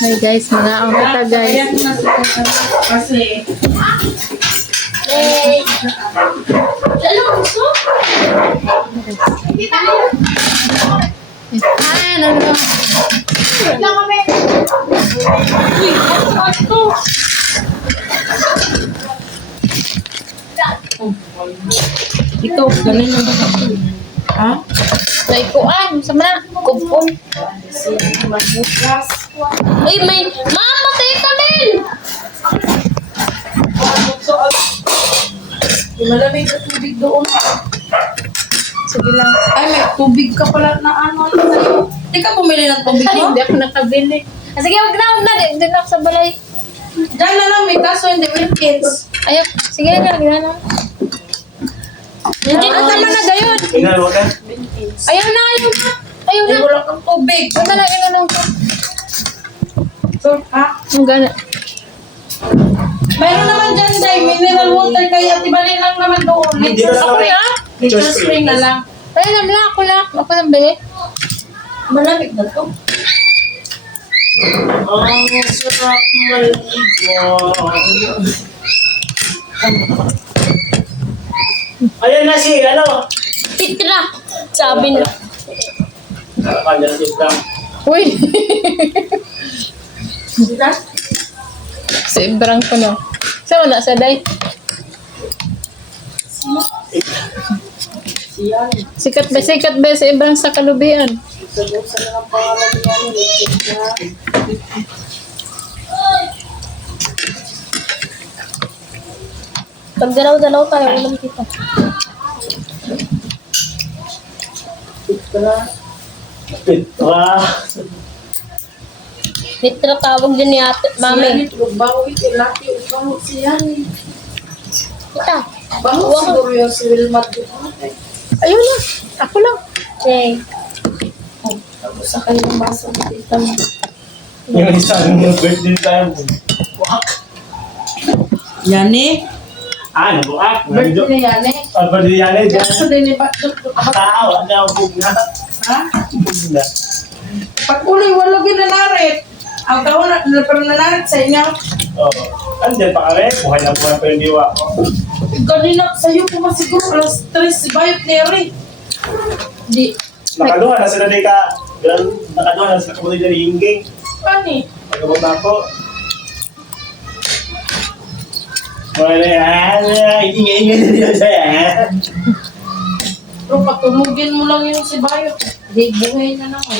Hi guys, mga ang kita guys. Ayan na kasi. Hey! Lalo, gusto? Hindi tayo. Ah, ano? Wait lang kami. Uy, ano? Ikaw, ganun lang ba? Ha? Naikuan, sama na. Kupon. Ay, may... Ma'am, matay ka din! Malamig na tubig doon. Sige lang. Ay, may tubig ka pala na ano sa'yo. Hindi ka bumili ng tubig Ay, mo? hindi ako nakabili. Ah, sige, huwag na. Hindi na ako sa balay. Diyan na lang, may kaso hindi Wilkins. Ayaw, sige na, gano'n na. Hindi na tama na gayon. Inalo ka? Ayaw na. Ayaw Ay, na. wala kang tubig. Huwag na lang yung anong ko. So, ha? Ang gana. Mayroon naman dyan, Day. Mineral water kaya tibali lang naman doon. Hindi Nature na lang. spring, ha? Nature spring na lang. Ayaw na, wala ako na. Ako nang bili. Malamig na to. Ang sarap maligo. Ayan na si, ano? Titra. Sabi na. Kanya na si Bram. Uy! Sila? Sa ibrang ko na. Saan na sa day? Siya. Sikat ba sa ibrang sa kalubian? Sa mga pangalan niya. Pag dalaw-dalaw tayo, walang kita. Pitra. Titra tawag din ni ate, mami. Bago ito, laki. Bago siya. Kita. Bago siguro yung si Wilmar. Ayun na. Ako lang. Okay. Tapos sa kayo ng baso. Kita mo. Yung isang birthday time. Buak. Yan eh. Ah, nabuak. Birthday na yan eh. Ang birthday yan eh. Kaya sa din eh, Tao, ano ang bugna? ha? Bugna. Pag uloy, walo ginanarit. Ang kawan na, pero nanarit sa inyo. Oo. Andyan pa kami. Buhay na buhay pa yung diwa ko. Kanina, sa'yo po masiguro, alas 3 si Bayot Neri. Di, Nakaduha na sila di ka. Nakaduha na sila kamuloy na hingging. pani. Pagkabot na ako. Wala yan. Ingay-ingay na nila sa'yo. Pero patulugin mo lang yung si Bayot. Di, buhay na naman.